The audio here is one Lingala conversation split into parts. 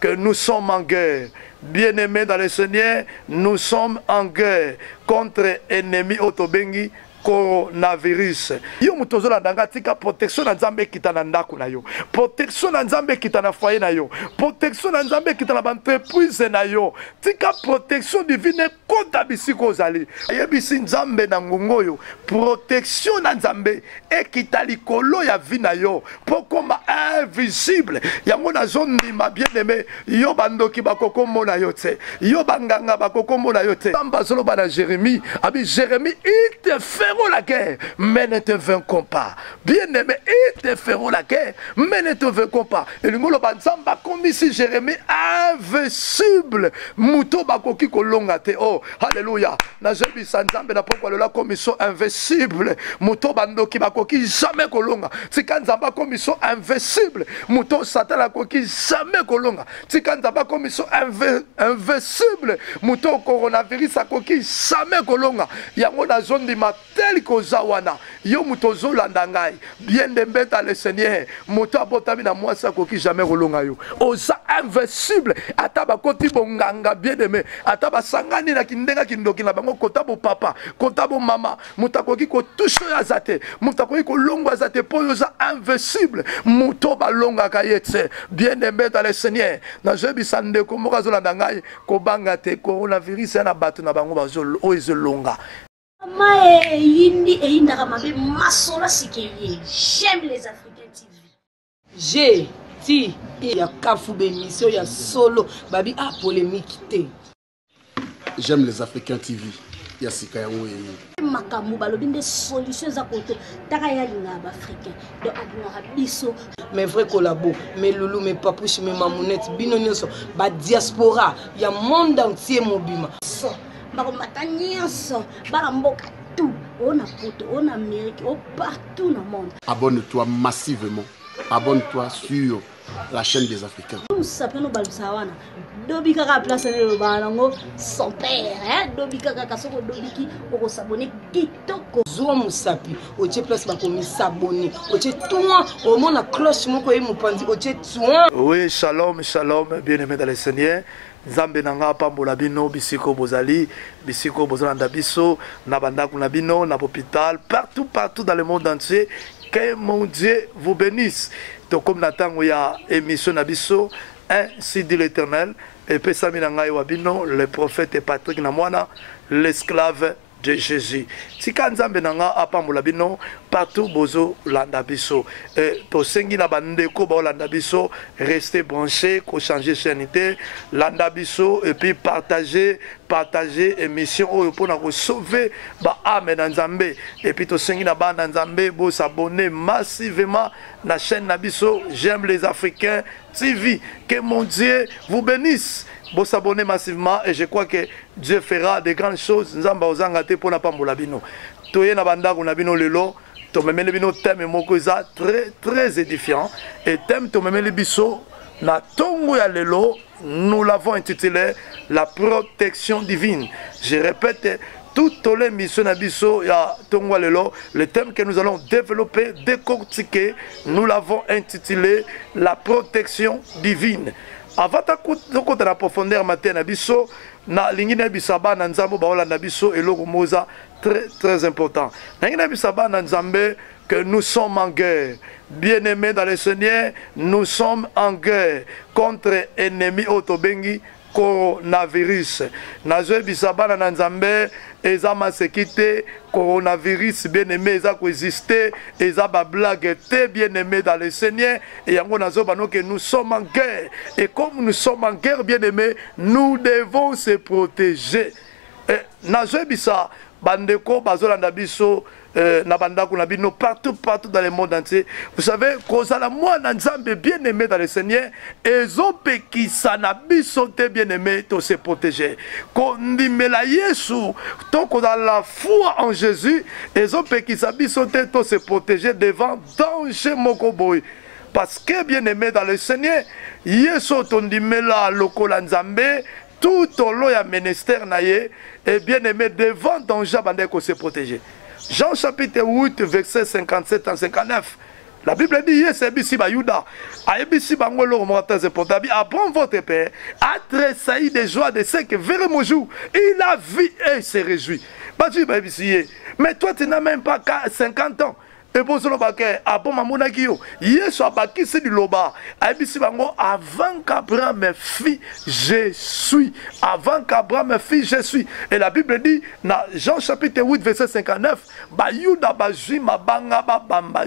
que nous sommes en guerre. Bien-aimés dans le Seigneur, nous sommes en guerre contre l'ennemi Otobengi. Coronavirus. Yo mutozola ndanga tika protection na nzambe kita na ndako na yo. Protection na nzambe kita na foyer na yo. Protection na nzambe kita na entreprise na yo. Tika protection divine kota bisiko ozali. Yebisi nzambe na ngongo yo. Protection na nzambe ekita likolo ya vie na yo. Pokoma invisible. Yango na zone ndima bien-aimé. Yo bandoki bakoko mona yo te. Yo banganga bakoko mona yo te. Tamba zolo bana Jérémie. Abi Jérémie, il te fait la guerre, mais ne te vaincons pas. Bien-aimé, ils te feront la guerre, mais ne te vaincons pas. Et le mot banzamba comme ici Jérémie invincible. Muto bakoki kolongate. Oh, alléluia. Na jebi sanzambe na pokwa lola commission invincible. Muto bandoki bakoki jamais kolonga. Tikanzamba commission invincible. Muto satana koki jamais kolonga. Tikanzamba commission invincible. Muto coronavirus akoki jamais kolonga. Yango na zone di tel que Zawana, yo mutozo landangai, bien de bête le Seigneur, moto abotami na moi ça koki jamais rolonga yo. Oza invincible, ataba koti bonganga bien aimé, ataba sangani na kindenga kindoki na bango kotabo papa, kotabo mama, mutakoki ko touche azate, mutakoki ko longo azate po oza invincible, moto balonga kayetse, bien de bête le Seigneur, na jebi sande ko mokazo landangai, ko bangate coronavirus na batu na bango bazolo oizolonga. J'aime les Africains TV. J'ai dit, il y a Kafoube émission, il y a solo, babi a polémique. J'aime les Africains TV. Il y a Sikayango et Makamu balobi des solutions à côté. Takaya linga africain. Donc abuna biso. Mes vrais collabos, mes loulous, mes papouches, mes mamounettes, binonioso, ba diaspora, il y a monde entier mobima. Tout, on a poto, on a Amérique, partout dans le monde. Abonne-toi massivement. Abonne-toi sur la chaîne des Africains. Nous sapons balsawana. Dobika ka place le balango son père, hein? Dobika ka kasoko dobiki oko s'abonner kitoko. Zo musapi, oche place ba komi s'abonner. Oche toi, au moins la cloche moko e mupandi, oche toi. Oui, shalom, shalom, bien-aimés dans le Seigneur. Nzambe nanga pambola bino bisiko bozali bisiko bozolanda biso na bandaku na bino na hôpital partout dans le monde entier. Que mon Dieu vous bénisse. Donc comme natango ya émission na biso, ainsi dit l'Éternel, et pesami nanga wa bino le prophète Patrick Namwana, l'esclave de Jésus. Si kanzambe nanga apambola bino partout bozo landa biso. To sengi na bandeko ba landa biso, restez branchés, ko changer chaînité, landa biso et puis partager émission pour nous sauver ba amen nzambe et puis to sengi na ba nzambe bo s'abonner massivement na chaîne na biso J'aime les Africains TV. Que mon Dieu vous bénisse. Vous s'abonnez massivement et je crois que Dieu fera de grandes choses. Nzamba ozangate pour na pambola bino. Toye na bandako na bino lelo, to memele bino thème moko za très édifiant et thème to memele biso na tongo ya lelo, nous l'avons intitulé la protection divine. Je répète, toutes les missions nabiso ya tongo lelo, le thème que nous allons développer, décortiquer, nous l'avons intitulé la protection divine. Avant de la profondeur matin nabiso na lingine bisaba na nzambo baola nabiso eloko moza très important. Lingine bisaba na nzambe que nous sommes en guerre. Bien-aimés dans le Seigneur, nous sommes en guerre contre l'ennemi Otobengi coronavirus. Nazwe bisaba na nzambe eza masekite coronavirus bien-aimé eza coexister eza ba blague te bien-aimé dans le Seigneur et yango nazo bano que nous sommes en guerre et comme nous sommes en guerre bien-aimé nous devons se protéger. Nazwe bisa bandeko bazolanda biso na bandako na bino partout dans le monde entier. Vous savez kozala mwana nzambe bien-aimé dans le Seigneur ezopekisa na biso te bien-aimé to se protéger kondimela Yesu to kozala la foi en Jésus ezopekisa biso te to se protéger devant danger moko boy parce que bien-aimé dans le Seigneur Yesu tondimela lokola nzambe tout au long ya ministère na ye et bien-aimé devant danger bandeko se protéger. Jean chapitre 8 verset 57 à 59. La Bible dit, yes, ebisi ba Yuda, a ebisi ba ngolo mortez important, apprends votre père, a tressailli de joie de ce que verra mon jour, il a vu et il se réjouit. Mais toi, tu n'as même pas 50 ans. Et pour cela, avant qu'Abraham me fit, je suis. Avant qu'Abraham me fit, je suis. Et la Bible dit, dans Jean chapitre 8, verset 59,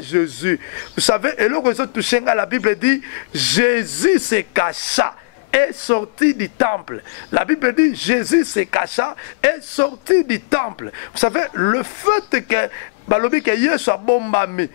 Jésus. Vous savez, et le la Bible dit, Jésus se cacha. Est sorti du temple. La Bible dit Jésus se cacha et sorti du temple. Vous savez, le fait que Jésus a bombardé,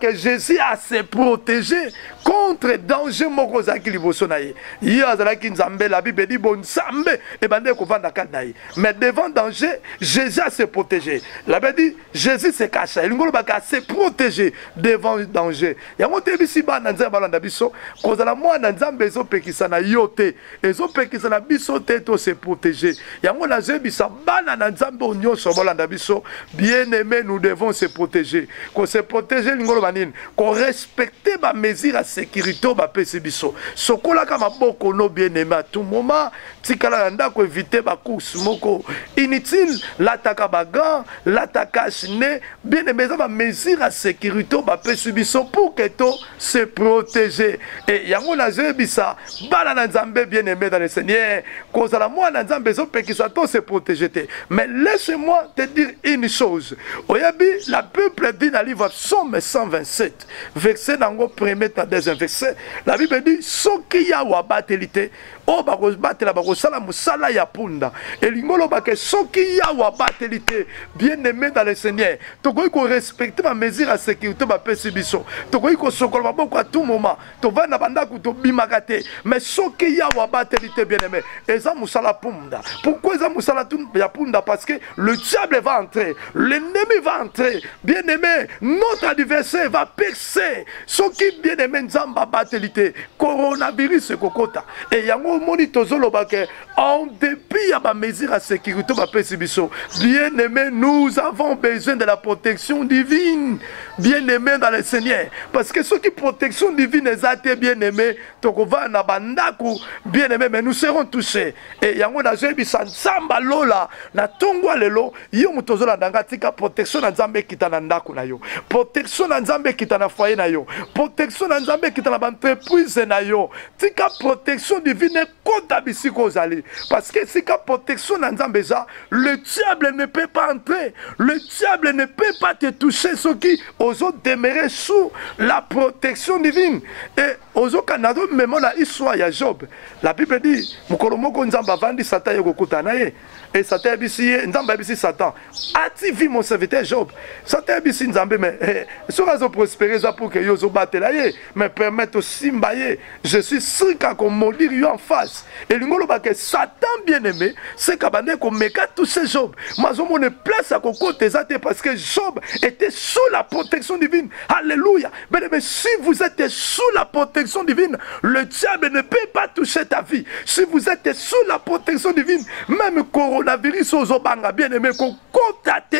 que Jésus a se protégé contre danger mokozaki liboso na ye. Azalaki nzambe, la Bible dit bon nzambe et bande ko vanda kanaï. Mais devant danger, Jésus a se protégé. La Bible dit Jésus se cacha. Ngolo baka se protégé devant danger. Ya mote bisi ba na nzamba landa biso, kozala mwana nzambe ezo pekisa na yote. Ezo pekisa na biso te to se protéger. Ya ngona zebisa bana na nzambe onyoso bolanda biso, bien-aimé, nous devons se protéger. Ko se protéger ngolo banine, ko respecter ba mesure à sécurité ba pesi biso. Sokola kama boko no bien-aimé à tout moment, tikala nda ko éviter ba course moko inutile, l'attaque bagan, l'attaque chine, bien-aimé ba mesure à sécurité ba pesi biso pour que to se protéger. Et yango na zebisa bana na nzambe bien-aimé dans le Seigneur, kozala moi na nzambe zo pekisa to se protéger. Mais laisse-moi te dire une chose. Oyabi la peuple dit dans le livre Psaume 127, verset nango premier ta deuxième verset, la Bible dit soki ya wabatelite o bakos batela bakosala musala ya punda elingolo bake soki ya wabatelite bien-aimé dans le Seigneur, tokoki ko respecter ma mesure à sécurité ba pesi biso, tokoki ko sokola maboko à tout moment, to vana banda ku to bimakate, mais soki ya wabatelite bien-aimé eza musala punda. Pourquoi eza musala ya punda? Parce que le diable va entrer, l'ennemi va entrer, bien-aimé, notre adversaire va percer. Ce qui bien-aimé nzamba batelite coronavirus kokota et yango moni tozolo bake en dépit ya ba mesure à sécurité ba pesi biso, bien-aimé, nous avons besoin de la protection divine, bien-aimé dans le Seigneur, parce que ce qui protection divine est bien-aimé tokova na bandaku bien-aimé, mais nous serons touchés. Et yango na jebisa nzamba lola na tongwa lelo yo mutozola ndanga tika protection na nzambe kitana ndaku na yo, protection na nzambe kitana foyer na yo, protection na nzambe kitana ba entreprise na yo, tika protection divine kota bisiko zali, parce que sika protection na nzambe za, le diable ne peut pas entrer, le diable ne peut pas te toucher, ceux qui osent demeurer sous la protection divine. Et ozo kanado même la histoire ya Job, la Bible dit mukolo moko nzamba vandi Satan yoko kutana ye, et Satan bisi nzamba bisi Satan ati vi mon serviteur Job, Satan bisi nzambe mais sera zo prospérer ça pour que yo zo batela ye, mais permettre aussi mbaye, je suis sûr qu'on maudire yo en face. Et l'ingolo ba que Satan bien-aimé, c'est kabane ko meka tous ces Job, mazo mon place à côté zate, parce que Job était sous la protection divine. Alléluia. Mais si vous êtes sous la protection divine, le diable ne peut pas toucher ta vie. Si vous êtes sous la protection divine, même coronavirus aux obanga bien-aimé qu'on contacte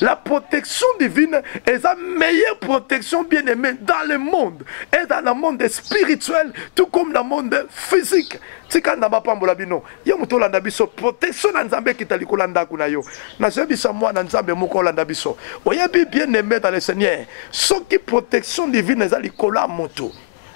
la protection divine est la meilleure protection bien-aimé dans le monde et dans le monde spirituel tout comme dans le monde physique. Tika na bapambola bino yo mutolanda biso protection na nzambe kitali kolanda kuna yo na zebisa mwa na nzambe moko kolanda biso oyebi bien-aimé dans le Seigneur, ce qui protection divine ezali kola moto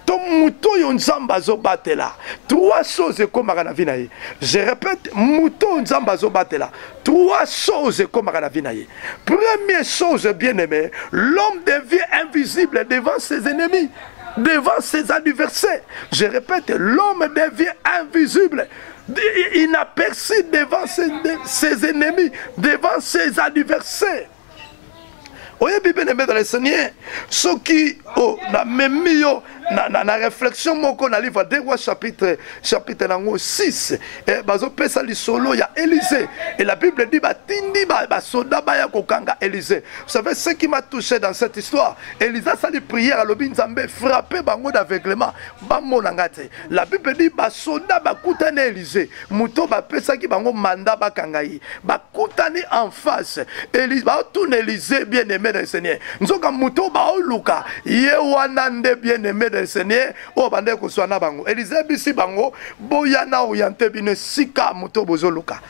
ton mouton yon nzamba zo batela, trois choses comme na vie na ye. Je répète, mouton nzamba zo batela, trois choses comme na vie na ye. Première chose bien-aimé, l'homme devient invisible devant ses ennemis, devant ses adversaires. Je répète, l'homme devient invisible, inaperçu devant ses ennemis, devant ses adversaires. Oye bien-aimé dans le Seigneur, ceux qui na memio na réflexion moko na livre 2 Rois chapitre 6 bazo pesa lisolo ya Élisée et la Bible dit batindi ba soda ba ya kokanga Élisée. Vous savez ce qui m'a touché dans cette histoire, Élisée sali prière à lobi nzambe frapper bango d'aveuglement ba monanga te. La Bible dit ba soda ba kutane Élisée muto ba pesa ki bango mandat ba kangai ba kutani en face Élisée ba tourne Élisée bien-aimé dans le Seigneur nzoka muto ba oluka ye wana nde bien-aimé dans le Seigneur o bande ko swana bango Élisée bisi bango boyana oyante bino sika muto bozoluka.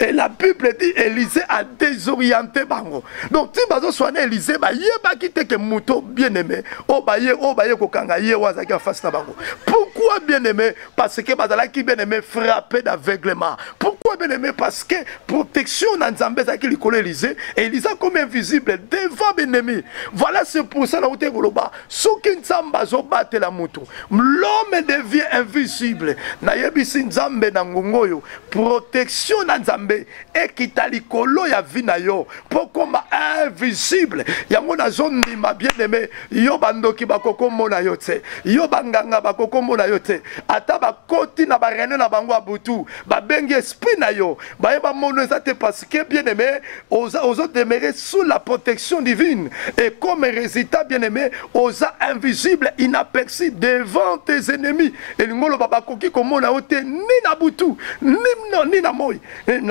Et la Bible dit Élisée a désorienté bango. Donc si bazo soigner Élisée ba yeba kite que muto bien-aimé o baye ko kanga ye wazaki en face na bango. Pourquoi bien-aimé? Parce que bazala ki bien-aimé frappé d'aveuglement. Pourquoi bien-aimé? Parce que protection dans Nzambe za ki likolo Élisée et Élisée comme invisible devant bien-aimé. Voilà c'est pour ça na ote koloba soki Nzamba zo battre la muto. L'homme devient invisible. Na yebisi Nzambe na ngongoyo protection dans Nzambe et qui t'a likolo ya vina yo pokoma invisible yango na zone ma bien-aimé yo bandoki bakoko mona yo te yo banganga bakoko mona yo te ata bakoti na barene na bango abutu babengi esprit na yo ba mono ezate parce que bien-aimé ozo demeurer sous la protection divine et comme résultat bien-aimé oza invisible inaperçu devant tes ennemis et ngolo babakoki komona yo te ni na butu ni na moi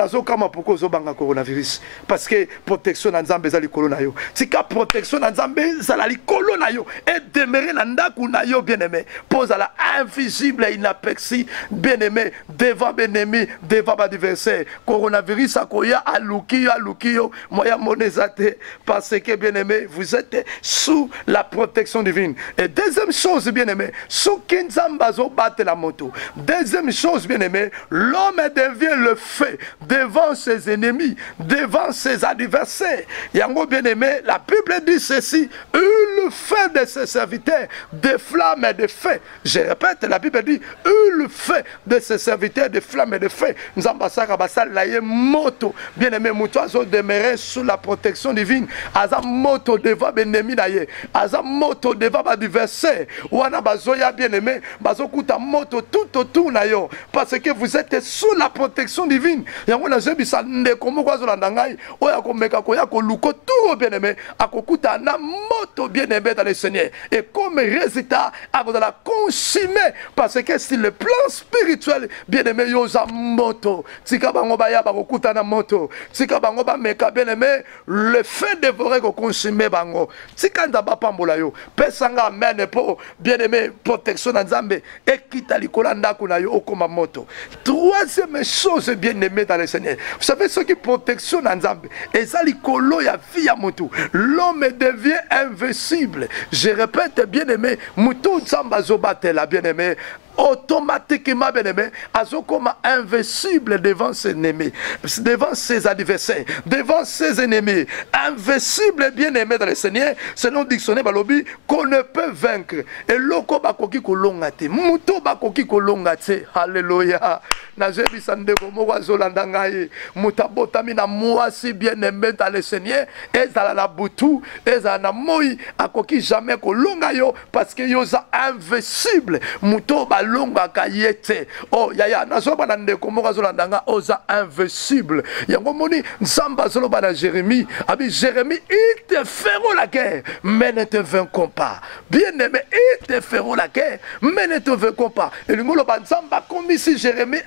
nazokama pourquoi ozobanga coronavirus parce que protection na Nzambe za likolo na yo tika protection na Nzambe za la likolo na yo et demeurer na ndaku na yo bien-aimé pose à la invisible et inaperçu bien-aimé devant bien-aimé devant adversaire coronavirus akoya alukiyo moya monezate parce que bien-aimé vous êtes sous la protection divine. Et deuxième chose bien-aimé sous Nzamba zo battre la moto. Deuxième chose bien-aimé l'homme devient le feu devant ses ennemis, devant ses adversaires. Yango bien-aimé, la Bible dit ceci, le feu de ses serviteurs, des flammes et de feu. Je répète, la Bible dit, le feu de ses serviteurs, des flammes et de feu. Nous ambassadons la moto, bien-aimé, moutoiseau demeurer sous la protection divine. Aza moto devant bien-aimé naye, aza moto devant adversaire. Wana bazoya bien-aimé, bazokuta moto tout autour nayo, parce que vous êtes sous la protection divine. Yango na zebisa ndeko moko azolanda ngai oya komeka koya koluko tout bien-aimé akokuta na moto bien-aimé dans le Seigneur et comme résultat akozala consumé parce que sur le plan spirituel bien-aimé yoza moto tika bango baya bakokuta na moto tika bango bameka bien-aimé le feu dévoré ko consumé bango tika nzamba pambola yo pesanga amen po bien-aimé protection na Nzambe ekita likola ndako na yo okoma moto. Troisième chose bien-aimé dans le Seigneur. Vous savez ce qui protection dans Nzambe et ça likolo ya vie ya mutu. L'homme devient invincible. Je répète bien-aimé, mutu Nzamba zo batela bien-aimé. Automatiquement bien-aimé, azokoma invincible devant ses ennemis, devant ses adversaires, devant ses ennemis. Invincible bien-aimé dans le Seigneur, selon dictionnaire balobi qu'on ne peut vaincre. Et loko bakoki kolongate, muto bakoki kolongate. Alléluia. Nazebi sandeko moko zolanda ngai, mutabotami na mwasi bien-aimé dans le Seigneur, ezala la butu, ezala na moi akoki jamais kolonga yo parce que yoza invincible. Muto ba longa kayete oh yaya nazoba na ndeko moko azolandanga oza invincible yango moni Nzamba zoloba na Jérémie abi Jérémie ils te feront la guerre mais ne te vaincront pas. Bien-aimé, ils te feront la guerre mais ne te vaincront pas. Et le ngoloba Nzamba comme ici Jérémie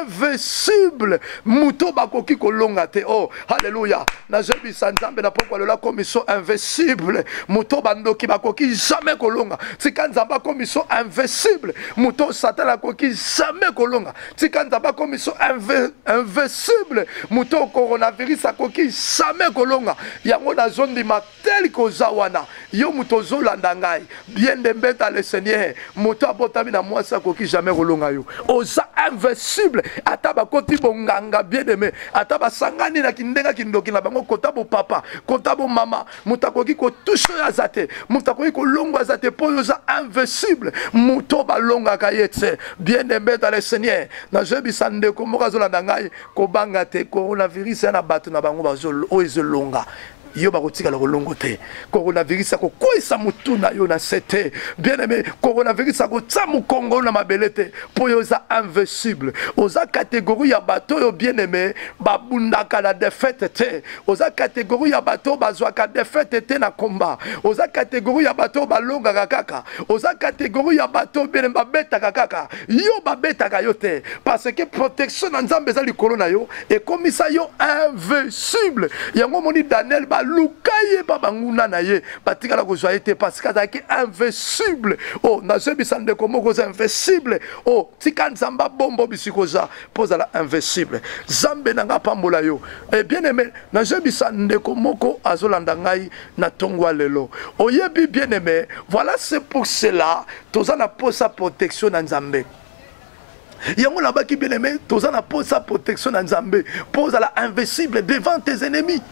invincible muto bakoki kolonga te oh alléluia na jebi Nzambe na pokwa lola comme ils sont invincibles muto bandoki bakoki jamais kolonga tika Nzamba comme ils sont invincibles muto Satan a coquille jamais kolonga. Tika Nzamba comme ils sont invincibles. Muto coronavirus a coquille jamais kolonga. Yango na zone di matel ko zawana. Yo muto zolanda ngai. Bien dembe dans le Seigneur. Muto abotami na moi sa coquille jamais kolonga yo. Oza invincible. Ataba koti bonganga bien aimé. Ataba sangani na kindenga kindoki na bango kotabo papa, kotabo mama. Muta koki ko touche azate. Muta koki ko longo azate po yoza invincible. Muto balonga bien-aimé dans le Seigneur. Na jebi sande ko moka zolanda ngai ko banga te coronavirus na batu na bango bazolo oizolonga. yo bakotika longo te. Coronavirus ko koisa mutuna yo na sete. Bien-aimé, coronavirus ko tsamu Congo na mabelete po yo za invincible. Oza catégorie ya bato yo bien-aimé, babundaka la défaite te. Oza catégorie ya bato bazwa ka défaite te na combat. Oza catégorie ya bato balonga kaka. Oza catégorie ya bato bien babeta kaka. Yo babeta ka yo te parce que protection na Nzambe za likolo na yo et comme ça yo invincible. Yango moni Daniel lukaye babanguna na ye batika la kozwa ete parce que azaki invincible. Oh nazebi sande komo koza invincible. Oh tika Nzamba bombo bisikoza poza la invincible. Zambe nanga pambola yo. Et bien aimé nazebi sande komoko azolanda ngai na tongwa lelo. Oyebi bien aimé, voilà c'est pour cela toza na posa protection na Nzambe. Yango là-bas qui bien aimé, toza na posa protection na Nzambe. Pose à la invincible devant tes ennemis.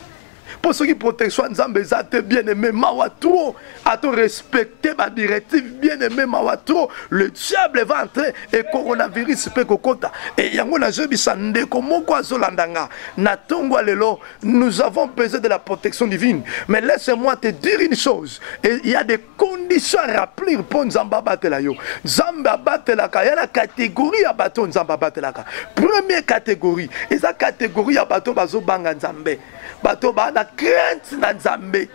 Pour ceux qui protection Nzambe zate bien aimé mawatro à te respecter ma directive bien aimé mawatro le diable va entrer et coronavirus peut kokota et yango na jebi sande komoko azolandanga na tongwa lelo nous avons besoin de la protection divine mais laisse-moi te dire une chose et il y a des conditions à remplir pour Nzamba batela yo Nzamba batela ka ya la catégorie ya bato Nzamba batela ka première catégorie et sa catégorie ya bato bazo banga Nzambe bato ba na crainte na Nzambe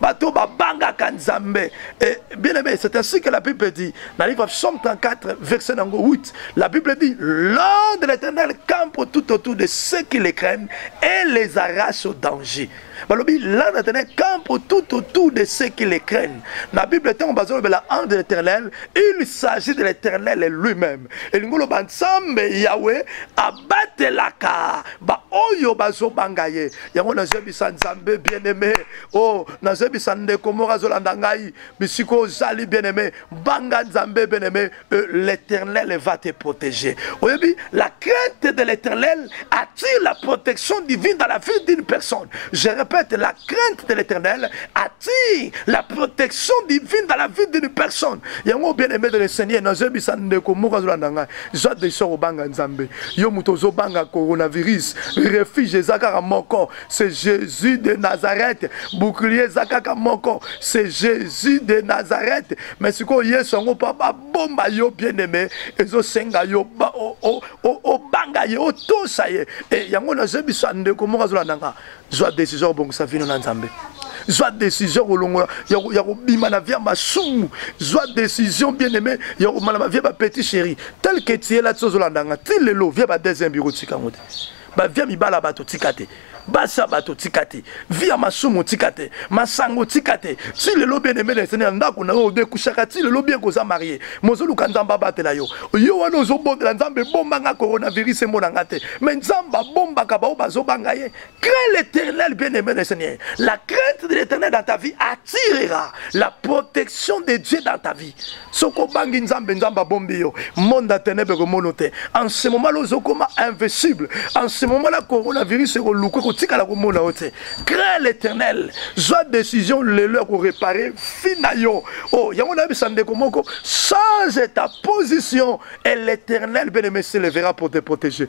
bato ba banga ka Nzambe et bien aimé c'est ainsi que la Bible dit dans le livre de Psaume 34 verset 8 la Bible dit l'ange de l'Éternel campe tout autour de ceux qui les craignent et les arrache au danger. L'ange de l'Éternel campe tout autour de ceux qui les craignent. La Bible est en bas de l'ange de l'Éternel, il s'agit de l'Éternel lui-même. Et l'ingolo bansambe Yahweh abatte la ka ba oyo bazo bangaye. Yango na zebi sanzambe bien-aimé. Oh na zebi sande komora zolandangai bisiko zali bien-aimé. Banga nzambe bien-aimé, l'Éternel va te protéger. Oyebi la crainte de l'Éternel attire la protection divine dans la vie d'une personne. Je répète, la crainte de l'Éternel attire la protection divine dans la vie d'une personne. Yango bien-aimé de le Seigneur, na zebi sande komora zolandanga. Zo de so banga nzambe. Yo mutozo banga coronavirus. Refuge zakaka moko, c'est Jésus de Nazareth. Bouclier zakaka moko, c'est Jésus de Nazareth. Mais ce qu'on y est son papa bomba yo bien-aimé, ezo senga yo ba o banga yo to ça y est. Et yango na zebi sande komora zolandanga. Zo décision bon ça vino na Nzambe. Soit décision au long ya bima na via masumu soit décision bien aimé ya malama via ba petit chéri tel que tu es là tsozolandanga til lelo via ba deuxième bureau tikangote ba via mibala bato tikate basa bato tikate via masumu tikate masango tikate si lelo bien aimé le Seigneur ndako na o de kushaka ti lelo bien koza marié mozolu kanzamba batela yo yo wana zo bondela Nzambe bomba nga coronavirus monanga te mais Nzamba bomba ka ba bazo banga ye crains l'Éternel bien aimé le Seigneur la crainte de l'Éternel dans ta vie attirera la protection de Dieu dans ta vie soko bangi Nzamba bombi yo monde à ténèbres monoté en ce moment là zokoma invincible en ce moment là coronavirus ko luko crains l'Éternel, soit décision le leur pour réparer finayo. Oh, yango na bisande komoko change ta position et l'Éternel bien-aimé se lèvera pour te protéger.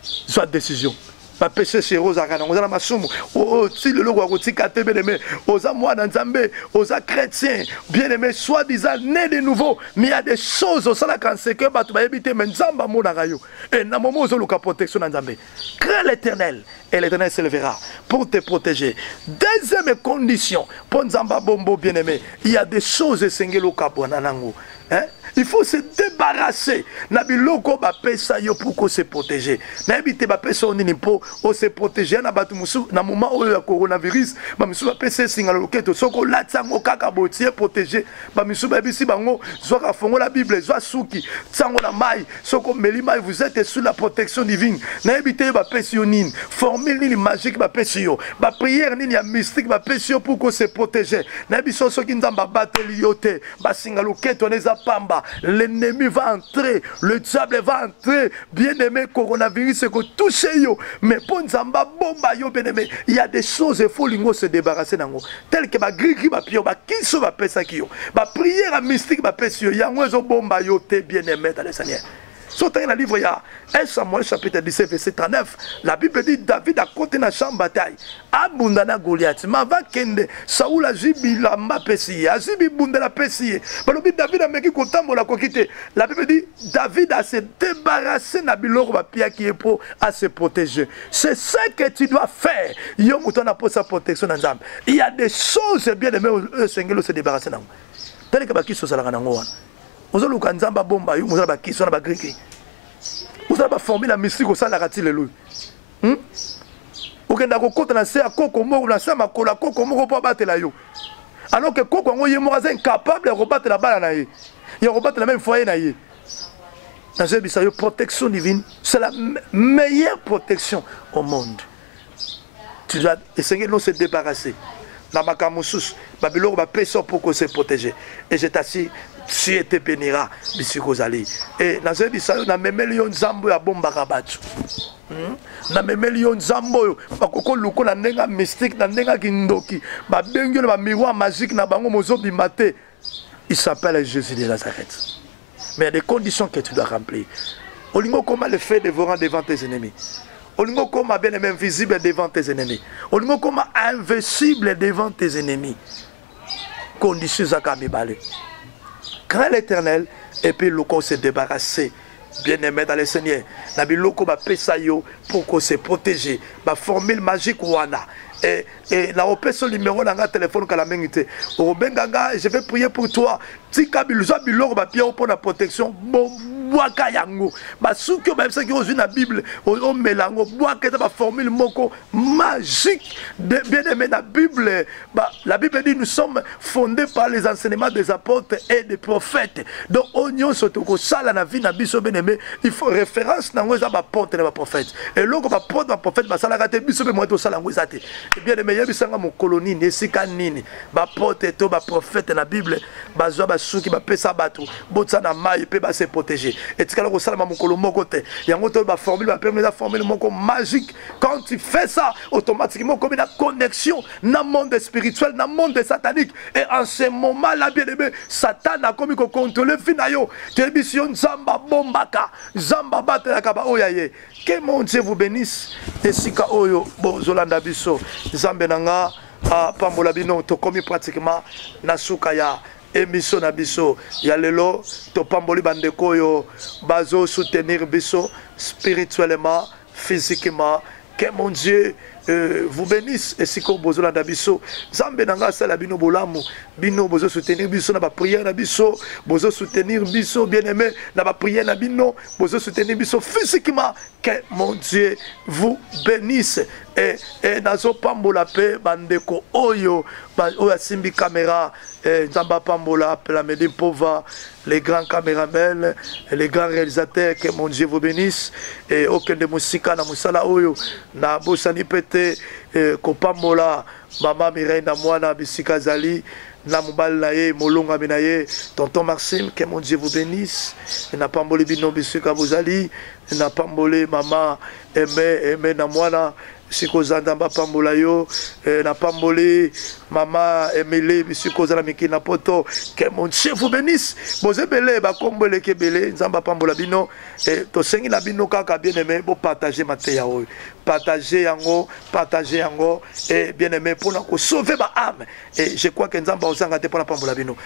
Soit décision. Pas péché chez Rosa Kana, on a la masumu. Oh, si le logo tikate bien-aimé, osa moi dans Nzambe, osa chrétien, bien-aimé, soi-disant né de nouveau, mais il y a des choses au sala quand c'est que batu ba habiter mais Nzamba mona rayo. Et na moment ozo luka protection dans Nzambe. Crains l'Éternel et l'Éternel se lèvera pour te protéger. Deuxième condition, pour Nzamba bombo bien-aimé, il y a des choses sengelo kabwana nango. Hein? Il faut se débarrasser. Nabiloko ba pesa yo pour se protéger. Nabité ba pesa onini po o se protéger na batu musu na moment où le coronavirus ba musu ba pesa singa loketo soko latsango kaka botier protéger ba musu ba bisi bango zoka fongo la Bible zoa suki tsango na mai soko melima vous êtes sous la protection divine. Nabité ba pesa yo nini formule nini magique ba pesa yo ba prière nini ya mystique ba pesa yo pour se protéger. Nabiso soki Nzamba bateli yo te ba singa loketo neza pamba. L'ennemi va entrer, le diable va entrer, bien-aimé, coronavirus, c'est que touche yo, mais pour Nzamba bomba yo, bien-aimé, il y a des choses, il faut lingo se débarrasser d'ango, tel que ma griki, ma pio, ma kiso, ma pesa ki yo, ma prière mystique, ma pesa yo, yango zo bomba yo, te bien-aimé dans le Seigneur. Surtout dans le livre, il y a 1 Samuel chapitre 17, verset 39. La Bible dit David a côté dans la chambre bataille. Abundana Goliath. Mais avant kende, Saoul a zibi la mapesi. A zibi bunda la pesi. David a meki kotambo la kokite. La Bible dit David a se débarrassé na biloko ba pia qui est pour à se protéger. C'est ça que tu dois faire. Yo mutona pour sa protection dans Nzambe. Il y a des choses bien aimées Sengelo se débarrasser na. Tandis que ba kiso sala kana ngwana. Vous avez un Nzamba bomba, vous avez un Kiso, vous avez un Griki. Vous avez formé la mystique au sein de la ratile. Vous avez un côté dans le Koko Moro, dans le Makola, Koko Moro pour battre la yo. Alors que Koko Moro est incapable de rebattre la balle. Il rebattre la même foyer. Dans une protection divine, c'est la meilleure protection au monde. Tu dois essayer de se débarrasser. Dans ma camoussus, Babylone va payer pour que se protéger. Et je t'assure, tu te béniras, Bissikozali. Et dans ce bissayo, na memelion zambo ya bomba kabatu. Na memelion zambo, bakoko luko na nenga mystique, na nenga kindoki, ba bengyo na miroir magique na bango mozo bimate. Il s'appelle Jésus de Nazareth. Mais il y a des conditions que tu dois remplir. Olingo comment le fait dévorant devant tes ennemis. Olingo comment bien même visible devant tes ennemis. Olingo comment invincible devant tes ennemis. Conditions à Kamibale. Quand l'Éternel, et puis le corps s'est débarrassé, bien-aimé dans le Seigneur, Nabi Loko va pesayo pour qu'on se protège, ma formule magique wana. Et la opération numéro dans le téléphone qu'à la main était. Je vais prier pour toi. Si Kabilza Bilor va bien pour la protection, Boaka Yango. Ma soukyo, même ça qui est dans la Bible, au mélango, Boaka est ma formule moko magique. Bien aimé dans la Bible, la Bible dit nous sommes fondés par les enseignements des apôtres et des prophètes. Donc, oignon surtout que ça, la vie n'a biso bien aimé, il faut référence dans les apôtres et les prophètes. Et l'autre va prendre un prophète, ça l'a raté, biso bien moi tout ça l'angoissate. Et bien aimé, il y a bisanga mon colonie, nesika nini, ba porte et ba prophète dans la Bible, ba zoa ba souki ba pesa batu, botsa na mai pe ba se protéger. Et tu quand ça mon colomo côté, il y a un autre ba formule, ba permet la formule mon magique. Quand tu fais ça, automatiquement comme une connexion dans le monde spirituel, dans le monde satanique. Et en ce moment là, bien aimé, Satan a comme contrôler finayo. Télévision Zamba bombaka, Zamba batela kaba oyaye. Que mon Dieu vous bénisse. Et sika oyo bo zolanda biso. Zambe nanga pambola bino to komi pratiquement na suka ya émission na biso ya lelo to pamboli bandeko yo bazo soutenir biso spirituellement, physiquement. Que mon Dieu vous bénisse. Et si comme bozo landa biso Zambe nanga sala bino bolamu bino bozo soutenir biso na ba prière na biso bozo soutenir biso bien aimé na ba prière na bino bozo soutenir biso physiquement. Que mon Dieu vous bénisse. Et nazo pambola pe bandeko oyo oya simbi caméra Nzamba pambola la Medi Pova, les grands caméramans, les grands réalisateurs. Que mon Dieu vous bénisse. Et aucun de musika na musala oyo na bosani pete ko pambola mama Mireille na mwana bisika zali na mobali na ye molonga na ye tonton Maxime. Que mon Dieu vous bénisse. Na pamboli bino bisika bozali na pamboli mama aimé na mwana siko zandamba pambola yo na pamboli mama Emile bisiko zala miki na poto. Que mon Dieu vous bénisse. Boze belé ba kombole ke belé nzamba pambola bino et to sengi na bino kaka bien aimé bo partager mateya oyo partager yango et bien aimé pour na ko sauver ba âme. Et je crois que nzamba ozanga te pour na pambola bino.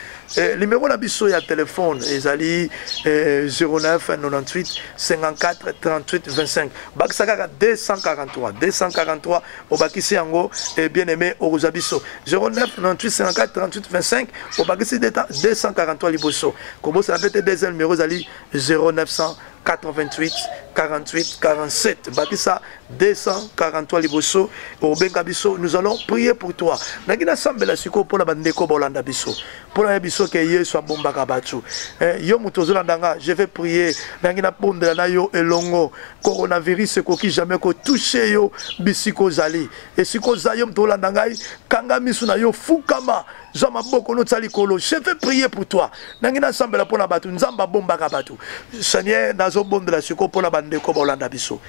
Numéro na biso ya téléphone ezali 09 98 54 38 25 bakisaka 243 au bakisi yango et bien aimé au Rosabiso 09 98 54 38 25 au bakisi 243 liboso comme ça fait deuxième numéro zali 0900 88 48 47 Bakisa 243 liboso au Bengabiso. Nous allons prier pour toi. Nagina sambela siko pour la bandeko bolanda biso. Pour la biso ke yeso bomba kabatu. Yo mutozolanda je vais prier. Nagina pondela na yo elongo coronavirus ko ki jamais ko toucher yo bisiko zali. Et siko zayom tolanda ngai kanga misu na yo fukama. Je vais prier pour toi. Nangina sambela pour la batu nzamba bomba kabatu. Seigneur nazo bonde la siko pour la bande ko bolanda biso.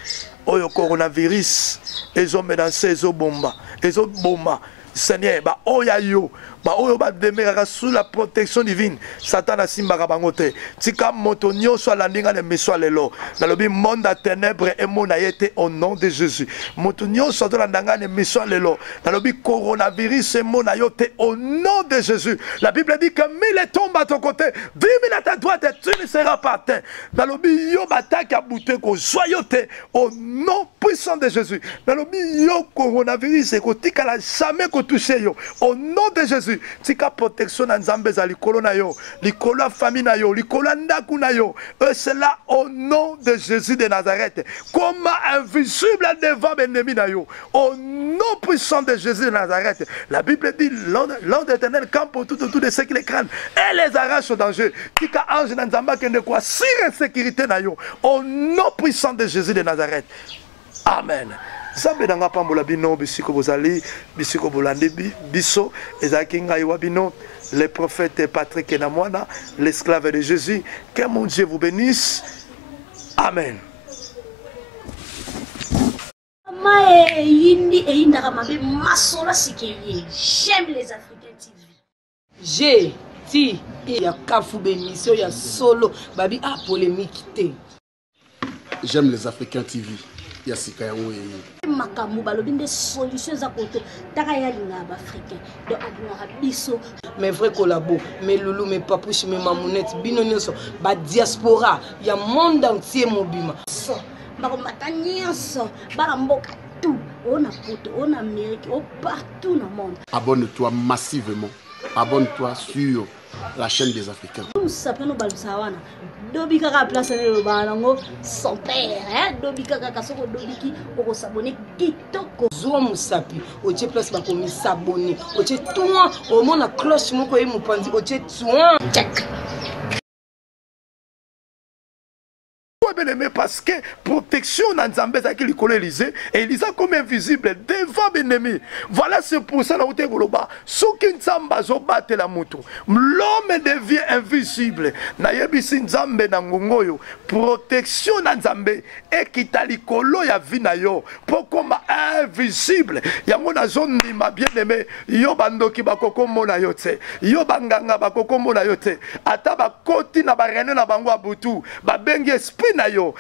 Oyo coronavirus ezo menacer ezo bomba. Ezo bomba. Seigneur ba oya yo oyo ba demeurera sous la protection divine. Satan a simbaka bango te. Tika moto nyonso alandinga ne miso lelo. Nalobi monde à ténèbres et mon ayete au nom de Jésus. Moto nyonso alandanga ne miso lelo. Nalobi coronavirus et mon ayote au nom de Jésus. La Bible dit que 1000 tombent à ton côté, 10 000 à ta droite et tu ne seras pas atteint. Nalobi yo bataki a bouté ko joyote au nom puissant de Jésus. Nalobi yo coronavirus et ko tika la jamais ko touché yo au nom de Jésus. Tika protection na nzambe za likolo na yo, likolo famille na yo, likolo ndaku na yo. Cela au nom de Jésus de Nazareth. Comme invisible devant l'ennemi na yo. Au nom puissant de Jésus de Nazareth. La Bible dit l'ange éternel campe pour tout autour de ceux qui les craignent et les arrache au danger. Tika ange na nzamba kende kwa sur sécurité na yo. Au nom puissant de Jésus de Nazareth. Amen. Zambe nanga pambola bino bisiko bozali bisiko bolande biso ezaki ngai wa bino le prophète Patrick Namwana, l'esclave de Jésus. Que mon Dieu vous bénisse. Amen. J'aime les Africains TV. J'ai dit il y a Kafoube émission, il y a solo babi a polémique té. J'aime les Africains TV. Yassika Yangoye. Makamou balobi des solutions à côté. Takaya linga ba africain. Donc on biso. Mes vrais collabos, mes loulous, mes papouches, mes mamounettes, binonioso, ba diaspora, il y a monde entier mobima. So, ba matanyso, ba mboka tout. On a poto, on a Amérique, on partout dans le monde. Abonne-toi massivement. Abonne-toi sur la chaîne des Africains. Nous sapons nos balsawana. Dobi kaka place le balango son père, hein? Dobi kaka kasoko dobi ki oko s'abonner kitoko. Zo musapi, oche place ba komi s'abonner. Oche toi, au moins la cloche moko e mupandi, oche toi. Check. Bien-aimé, parce que protection dans Nzambé qui l'école Élysée et Élysée comme invisible devant l'ennemi. Voilà c'est pour ça que nous avons ce qui Nzamba zo battre la moto. L'homme devient invisible. Na yebisi Nzambe na ngongoyo. Protection dans Nzambé et qui ta likolo ya vina yo pour comme invisible. Ya mona zone ni ma bien-aimé yo bandoki bakoko mona yo te. Yo banganga bakoko mona yo te. Ata ba koti na ba rene na bango abutu. Ba bengi esprit na yo,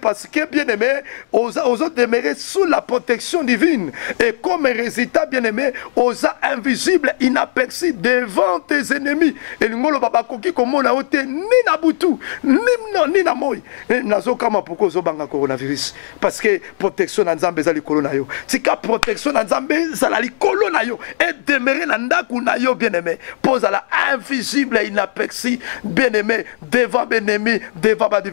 parce que bien aimé, aux demeurer sous la protection divine et comme résultat bien aimé, aux invisibles, inaperçus devant tes ennemis. Et l'ingolo baba koki comme on a ôté ni na butu, ni na moi, nazo kama pourquoi zo banga coronavirus parce que protection na nzambe za likolo na yo. Tika protection na nzambe za la likolo na yo et demeurer na ndaku na yo bien aimé, pose à la invisible et inaperçu bien aimé devant l'ennemi, devant adversaire.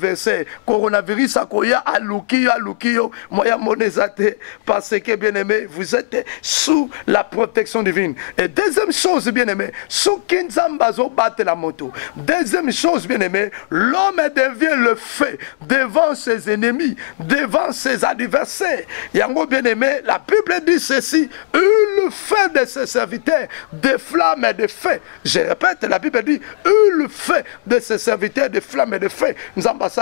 Coronavirus akoya alukiyo moya monezate parce que bien aimé vous êtes sous la protection divine. Et deuxième chose bien aimé, sous kinzamba zo batte la moto. Deuxième chose bien aimé, l'homme devient le fait devant ses ennemis, devant ses adversaires. Yango bien aimé, la Bible dit ceci, le fait de ses serviteurs de flammes et de feu. Je répète, la Bible dit le fait de ses serviteurs de flammes et de feu. Nous ambassadeurs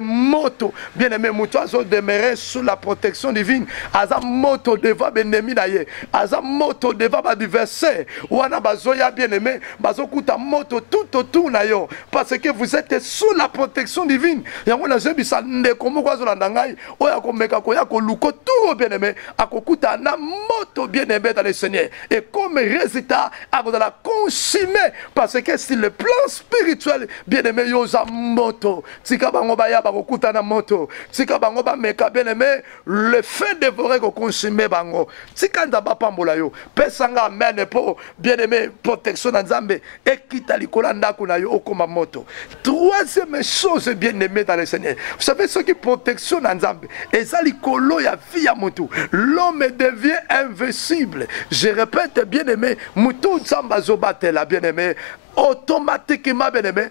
moto bien aimé moto azo demeurer sous la protection divine. Aza moto devant l'ennemi naye. Aza moto devant l'adversaire. Wana bazoya bien aimé, bazokuta moto tout autour na yo parce que vous êtes sous la protection divine. Yango na zebisa ndeko moko azolanda ngai oya komeka koya ko luko tout bien aimé akokuta na moto bien aimé dans le Seigneur. Et comme résultat akozala consumé parce que sur le plan spirituel bien aimé yoza moto. Tika bango baya bakokuta na moto. Tika bango ba meka bien aimé le fait dévorer ko consommer bango. Tika ndaba pambola yo. Pesanga amen po bien aimé protection na Nzambe et kita likola ndako na yo okoma moto. Troisième chose bien aimé dans le Seigneur. Vous savez ce qui protection na Nzambe et ça likolo ya vie ya moto. L'homme devient invincible. Je répète bien aimé mutu Nzamba zo batela bien aimé automatiquement, bien-aimé,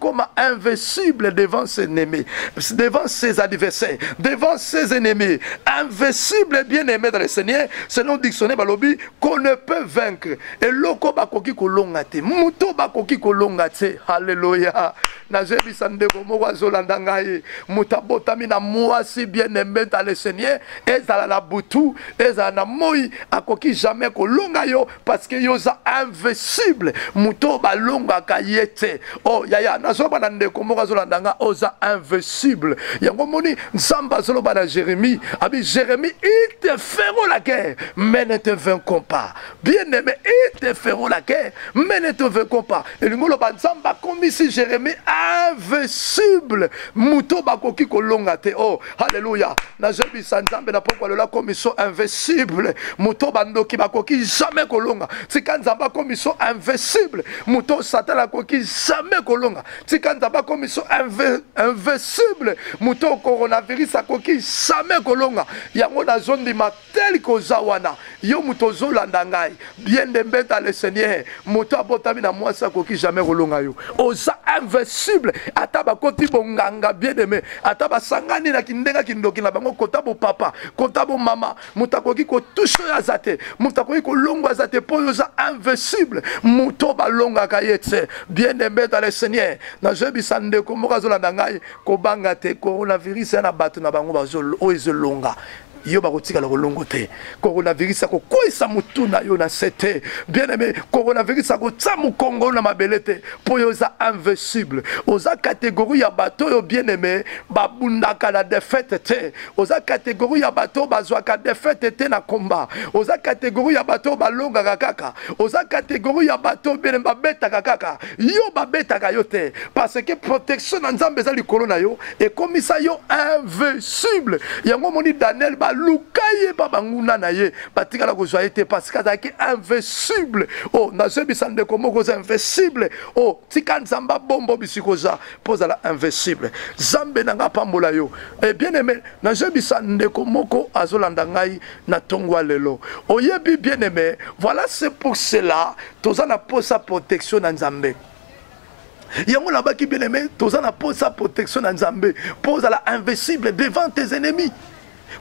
comme invincible devant ses ennemis, devant ses adversaires, devant ses ennemis. Invincible, bien-aimé dans le Seigneur, selon le dictionnaire Balobi, qu'on ne peut vaincre. Et loko bakoki kolongate, muto bakoki kolongate. Alléluia. Nazebi sandeko mwa zolandangaye, mutabotami na mwasi bien-aimé dans le Seigneur, ezala na butu, ezala na moi, akoki jamais kolonga yo, parce que yo za invincible. Muto balonga kayete. Oh, yaya, nazoba na ndeko mwa zolandanga, oza invincible. Yango moni, nzamba zoloba na Jérémie, abi Jérémie, ils te feront la guerre, mais ne te vaincront pas. Bien-aimé, ils te feront la guerre, mais ne te vaincront pas. Et le ngolo banzamba comme ici Jérémie invincible. Muto bakoki kolonga te. Oh, alléluia. Na jebi sanzambe na pokwa lola comme ils sont invincibles. Muto bandoki bakoki jamais kolonga. Tikanzamba comme ils sont invincibles. Muto satan bakoki jamais kolonga. Tikanzamba comme ils sont invincibles. Muto coronavirus bakoki jamais kolonga. Yango na zone di matel ko zawana. Yo muto zolanda ngai. Bien dembe dans le Seigneur. Muto abotami na mwasa koki jamais kolonga yo. Oza invincible. Ataba koti bonganga bien aimé. Ataba sangani na kindenga kindoki na bango kotabo papa, kotabo mama. Mutakoki ko touche azate. Mutakoki ko longo azate po oza invincible. Muto balonga kayetse. Bien aimé dans le Seigneur. Na jebi sande ko mokazolanda ngai ko banga te coronavirus na batu na bango bazolo oezolonga. Yo bakotika longo te. Coronavirus ko koisa mutuna yo na sete. Bien aimé, coronavirus ko tsamu Congo na mabelete. Po yo za invincible. Oza catégorie ya bato yo bien aimé, babundaka la défaite te. Oza catégorie ya bato bazwa ka défaite te na combat. Oza catégorie ya bato balonga kaka. Oza catégorie ya bato bien babeta kaka. Yo babeta ka yo te. Parce que protection na nzambe za likolo na yo et comme ça yo invincible. Yango moni Daniel lukaye babanguna na ye batika la kozwa été parce que invincible. Oh nazebi sande komo koza invincible. Oh tika nzamba bombo bisikoza poza la invincible. Zambe nanga pambola yo. Et bien aimé nazebi sande komoko azolanda ngai na tongwa lelo. Oyebi bien aimé, voilà c'est pour cela toza na posa protection na nzambe. Yango là-bas qui bien aimé, toza na posa protection na nzambe. Pose à la invincible devant tes ennemis.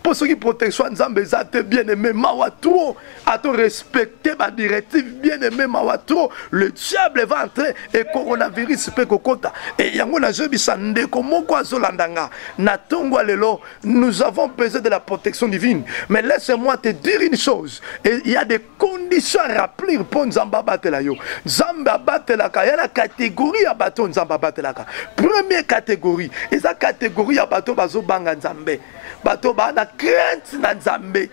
Pour ceux qui protection nzambe zate bien aimé mawatro à te respecter ma directive bien aimé mawatro le diable va entrer et coronavirus peut kokota et yango na jebi sande komoko azolandanga na tongwa lelo nous avons besoin de la protection divine mais laisse-moi te dire une chose et il y a des conditions à remplir pour nzamba batela yo nzamba batela ka ya la catégorie ya bato nzamba batela ka première catégorie et ça catégorie ya bato bazo banga nzambe bato ba na crainte na nzambe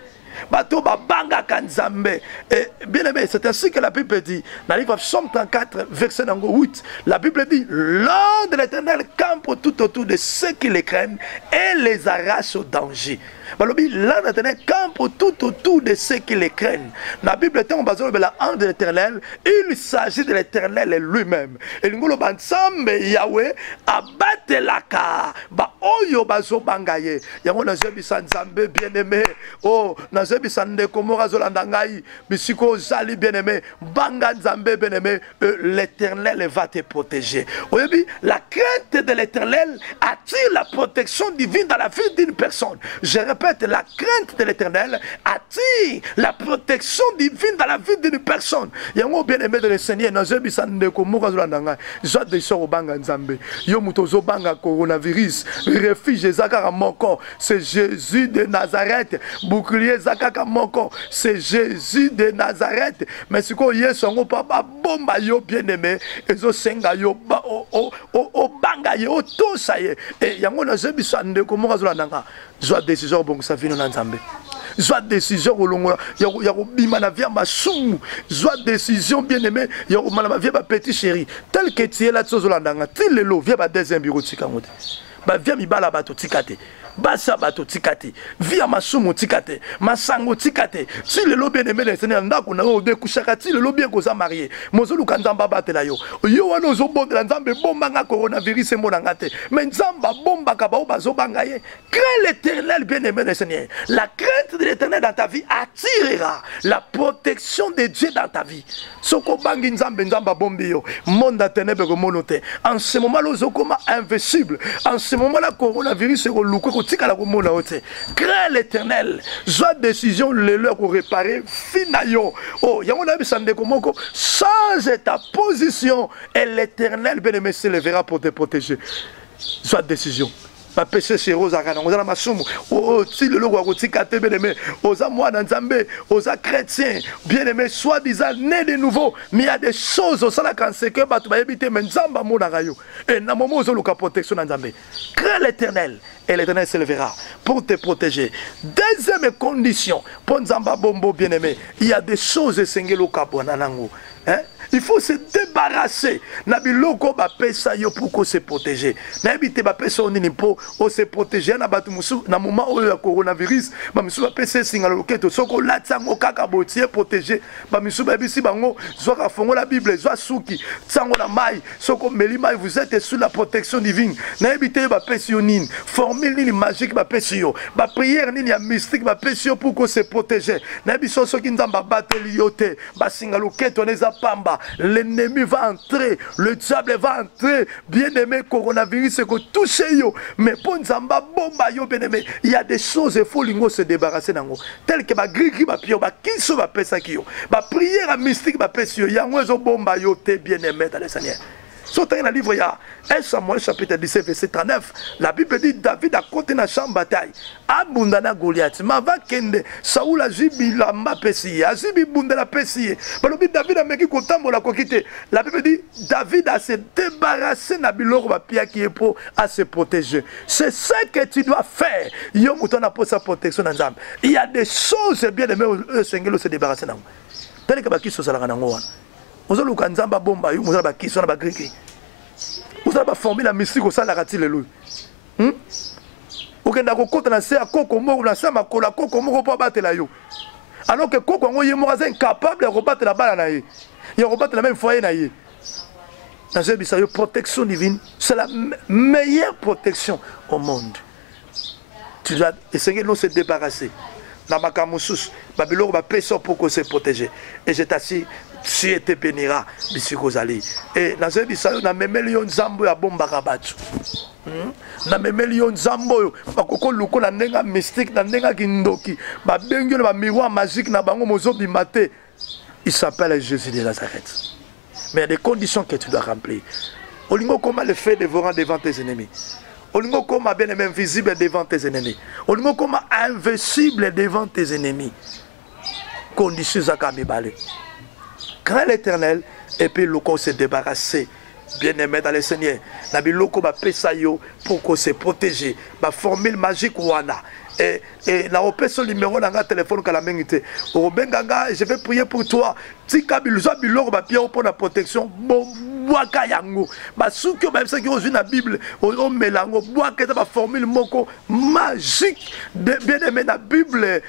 bato ba banga ka nzambe et bien aimé c'est ainsi que la Bible dit dans le livre de Psaume 34 verset 8 la Bible dit l'ordre de l'Éternel campe tout autour de ceux qui les craignent et les arrache au danger. L'ordre de l'Éternel campe tout autour de ceux qui les craignent. La Bible est en bas de l'ordre de l'Éternel, il s'agit de l'Éternel lui-même. Et nous avons ensemble Yahweh abatte la ka ba oyo bazo bangaye. Yango na zebi sanzambe bien aimé. Oh na zebi sande komora zolandangai bisiko zali bien aimé. Banga nzambe bien aimé. L'Éternel va te protéger. Oyebi la crainte de l'Éternel attire la protection divine dans la vie d'une personne. Je répète, la crainte de l'Éternel attire la protection divine dans la vie d'une personne. Yango bien aimé de le Seigneur, na zebi sande komora zolandanga. Joie de soro banga nzambe. Yo mutozo banga coronavirus. Refuge zakaka moko. C'est Jésus de Nazareth. Bouclier zakaka moko. C'est Jésus de Nazareth. Mais si ko yeso ngo papa bomba yo bien aimé. Ezo senga yo ba o banga yo to saye. Et yango na zebi sande komora zolandanga. Joie décision bon ça vient na nzambe. Joie décision au long ya bima na via masumu. Joie décision bien aimé ya malama via ba petit chéri. Tel que tu es là tsozolandanga. Til lelo via ba deuxième bureau tika ngote. Ba via mi bala bato tikate. basa bato tikate via masumu tikate masango tikate si le lobe ne mele sene ndako na o de kushakati le lobe ko za marié mozolu kanzamba batela yo yo wana zo bondela nzambe bomba nga coronavirus mona ngate mais nzamba bomba ka ba bazo banga ye crains l'Éternel bien-aimé le Seigneur. La crainte de l'Éternel dans ta vie attirera la protection de Dieu dans ta vie. Soko bangi nzambe nzamba bombi yo monde à ténèbres monoté. En ce moment là zokoma invincible. En ce moment là coronavirus ko luko ko tika la ko mona ote. Crains l'Éternel. Soit décision le leur ko réparer finayo. Oh yango na bisande ko moko change ta position et l'Éternel bien-aimé se lèvera pour te protéger. Soit décision. Ma péché c'est rose à Rana, on a ma somme, si le logo a bien aimé, osa moi dans Zambé, osa chrétien, bien aimé, soi-disant né de nouveau, mais il y a des choses au sein de que tu vas éviter, mais Zamba Monarayo, et dans le moment où tu as protection dans Zambé. Crée l'Éternel, et l'Éternel se lèvera pour te protéger. Deuxième condition, pour Zamba Bombo bien aimé, il y a des choses Seigneur au Kabouananango. Il faut se débarrasser. Nabiloko ba pesa yo pour se protéger. Nabité ba pesa onini po o se protéger na batu musu na moment où le coronavirus ba musu ba pesa singa loketo soko latsango kaka botier protéger ba musu ba bisi bango zoka fongo la Bible zoa suki tsango na mai soko melima vous êtes sous la protection divine. Nabité ba pesa yo nini formule nini magique ba pesa yo ba prière nini ya mystique ba pesa yo pour se protéger. Nabiso soki nzamba bateli yote ba singa loketo neza pamba. L'ennemi va entrer, le diable va entrer, bien-aimé, coronavirus, c'est que touche yo, mais pour Nzamba, bomba yo, bien-aimé, il y a des choses, il faut lingo se débarrasser d'ango, tel que ma griki, ma pio, ma kiso, ma pesa ki yo, ma prière mystique, ma pesa yo, yango zo bomba yo, te bien-aimé dans le Seigneur. Sauter dans le livre, il y a 1 Samuel chapitre 17, verset 39. La Bible dit David a côté dans la champ bataille. Abundana Goliath. Ma va kende. Saoul a zibi la ma pesi. A zibi bunda la pesi. David a meki kotambo la kokite. La Bible dit David a se débarrassé na biloko ba pia qui est pour à se protéger. C'est ça que tu dois faire. Yo mouton a pour sa protection dans l'âme. Il y a des choses bien aimées au Seigneur se débarrasser dans. Tel que ba kiso salaka nango wana. Vous avez un bomba, vous avez un grec. Vous avez formé la mystique au sein de la ratine. Vous avez un côté dans la coco, vous avez un coco, vous avez un alors que coco, vous êtes incapable de rebattre la balle. Il rebattre la même foyer. Dans une protection divine, c'est la meilleure protection au monde. Tu dois essayer de se débarrasser. Dans ma camoussus, Babylone va payer pour se protéger. Et je t'assure, tu te béniras, Bissikozali. Et dans ce bissayo, on a même million zambo ya bomba rabatu. On a même million zambo, bakoko luko na nenga mystique, na nenga kindoki, ba bengyo na miroir magique na bango mozo bimate. Il s'appelle Jésus de Nazareth. Mais il y a des conditions que tu dois remplir. Olingo comment le fait dévorant devant tes ennemis. Olingo comment bien aimé invisible devant tes ennemis. Olingo comment invincible devant tes ennemis. Conditions à Kamibale. Crains l'Éternel et puis le corps se débarrasser. Bien-aimé dans le Seigneur. Nabi loko ba pesayo pour qu'on se protège. Ba formule magique wana. Et la repère numéro dans le téléphone que la mengite. Je vais prier pour toi. Tika bilzo biloko ba pia pour la protection. Boaka yango. Ba soukyo ba ça qui reçu la Bible au melango boaka ba formule moko magique. Bien-aimé la Bible.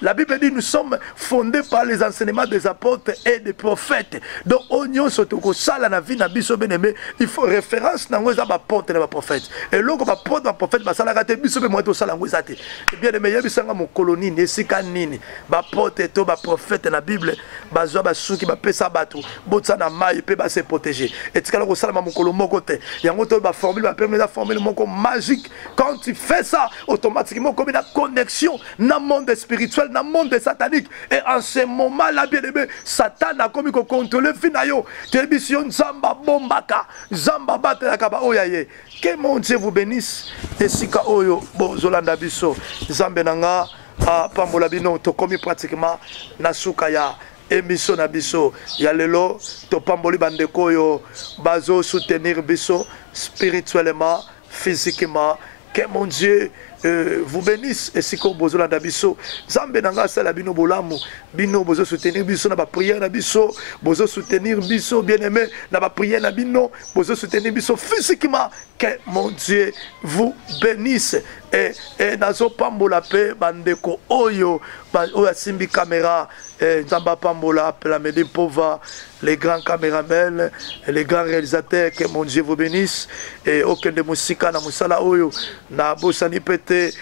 La Bible dit nous sommes fondés par les enseignements des apôtres et des prophètes. Donc oignon surtout que ça la vie na biso bien-aimé, il faut référence na ngoza ba porte na ba prophète. Et loko ba porte ba prophète ba sala raté biso be moto sala ngoza te. Bien-aimé yebisanga mo colonie nesika nini ba porte to ba prophète na Bible ba zo ba souki ba pesa bato botsa na mai pe ba se protéger. Et tu as salama mokolo moko te. Yango to ba formule ba permet la formule moko magique. Quand tu fais ça, automatiquement comme une connexion dans le monde spirituel, dans le monde satanique. Et en ce moment là, bien aimé, Satan a comme contrôler finayo. Télévision Zamba bombaka, Zamba batela kaba oyaye. Que mon Dieu vous bénisse. Et sika oyo bo zolanda biso. Zambe nanga pambola bino to komi pratiquement na sukaya. Émission na biso ya lelo to pamboli bandeko yo bazo soutenir biso spirituellement, physiquement. Que mon Dieu vous bénisse. Et si comme bozo la biso zambe nanga sala bino bolamu bino bozo soutenir biso na ba prière na biso bozo soutenir biso bien-aimé na ba prière na bino bozo soutenir biso physiquement. Que mon Dieu vous bénisse. nazo pambola pe bandeko oyo oyo asimbi caméra nzamba pambola la Medi Pova, les grands caméramans, les grands réalisateurs, que mon Dieu vous bénisse. Et aucun de musika na musala oyo na bosani pete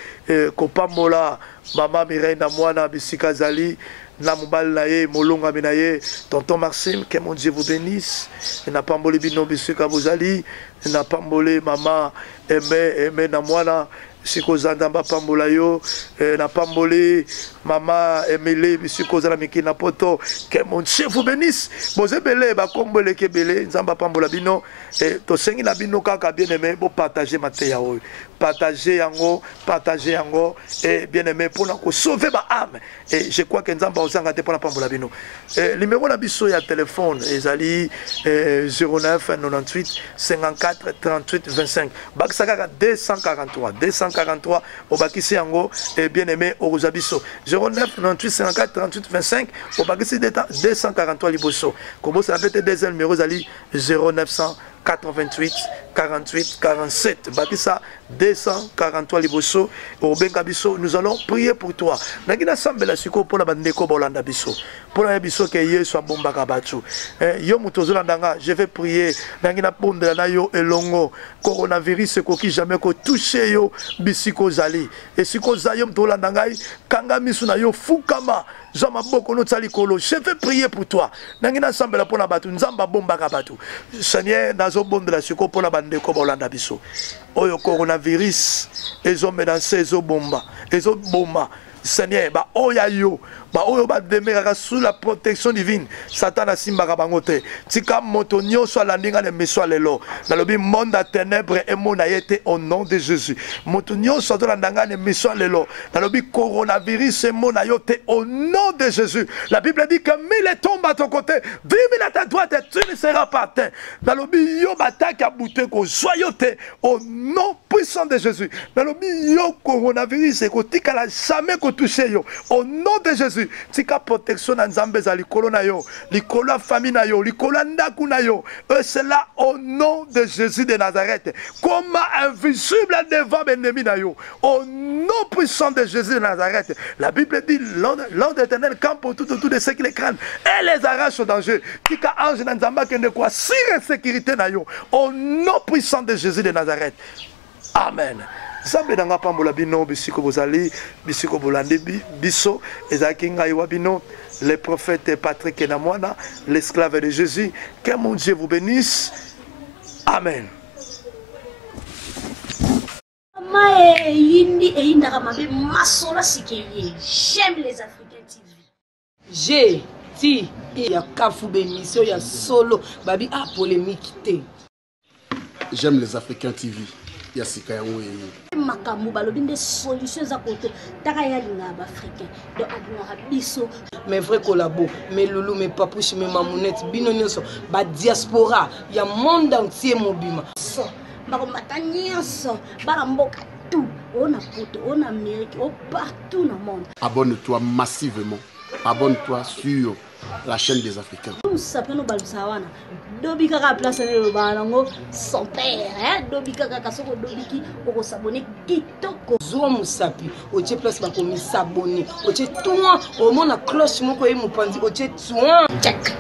ko pambola mama Mireille na mwana bisika zali na mobali na ye molonga na ye tonton Maxime, que mon Dieu vous bénisse. Na pamboli bino bisika bozali na pamboli mama aimé na mwana siko zandamba pambola yo na pamboli mama Emile bisiko zala miki na poto, que mon Dieu vous bénisse. Boze belé ba kombole ke belé nzamba pambola bino to sengi na bino kaka bien aimé bo partager mateya oyo partager yango et bien aimé pour na ko sauver ba âme. Et je crois que nzamba ozanga te pour na pambola bino numéro na biso ya téléphone ezali 09 98 54 38 25 bakisaka 243 obakisi yango et bien aimé ozabiso 09 98 54 38 25 obakisi 243 liboso kobosa na pete deuxième numéro ezali 0900 88 48 47 Bakisa 243 liboso obenga biso. Nous allons prier pour toi. Nangina sambela siko pour la bandeko bolanda biso. Pour la biso ke yesu abombaka batu. Yo mutozo landanga, je vais prier. Nangina pondela na yo elongo. Coronavirus ko ki jamais ko toucher yo bisiko zali. Et siko zayom to landangai kanga misu na yo fukama. Je vais prier pour toi. Nangina sambela pour la batu nzamba bombaka batu. Seigneur nazo bondela siko pour la bandeko bolanda biso. Oyo coronavirus ezo menacer ezo bomba Seigneur ba oya yo ba oyo ba demeurera sous la protection divine. Satan asimbaka bango te. Tika moto nyonso alandinga ne meso lelo na lobi monde à ténèbres et mona yete au nom de Jésus. Moto nyonso alandanga ne meso lelo na lobi coronavirus et mona yote au nom de Jésus. La Bible dit que 1000 tombent à ton côté, 10 000 à ta droite et tu ne seras pas atteint. Na lobi yo bataki abute ko joyote au nom puissant de Jésus. Na lobi yo coronavirus et ko tika la jamais ko toucher yo au nom de Jésus. Tika protection na nzambe za likolo na yo, likolo famille na yo, likolo ndaku na yo. C'est là au nom de Jésus de Nazareth. Comme invisible devant l'ennemi na yo. Au nom puissant de Jésus de Nazareth. La Bible dit l'ange éternel campe pour tout autour de ceux qui les craignent et les arrache au danger. Tika ange na nzamba kende kwa sire sécurité na yo. Au nom puissant de Jésus de Nazareth. Amen. Zambe nanga pambola bino bisiko bozali bisiko bolande biso ezaki ngai wa bino le prophète Patrick Namwana, l'esclave de Jésus. Que mon Dieu vous bénisse. Amen. J'aime les Africains TV. Il y a Kafou Bémission, il y a Solo, Babi a polémique. J'aime les Africains TV. Yasika Yangoye. Makambu balobi des solutions à côté. Takaya linga ba africain. Donc on biso. Mes vrais collabos, mes loulous, mes papouches, mes mamounettes, binonioso, ba diaspora, il y a monde entier mobima. So, ba matanyso, ba mboka tout. On a poto, on a Amérique, on partout dans le monde. Abonne-toi massivement. Abonne-toi sur la chaîne des Africains. Nous sapons nos balsawana. Dobi kaka place le balango son père, hein? Dobi kaka kasoko dobiki oko s'abonner kitoko. Zo musapi, oche place ba komi s'abonner. Oche tout au monde a cloche moko e mupandi, oche tout. Check.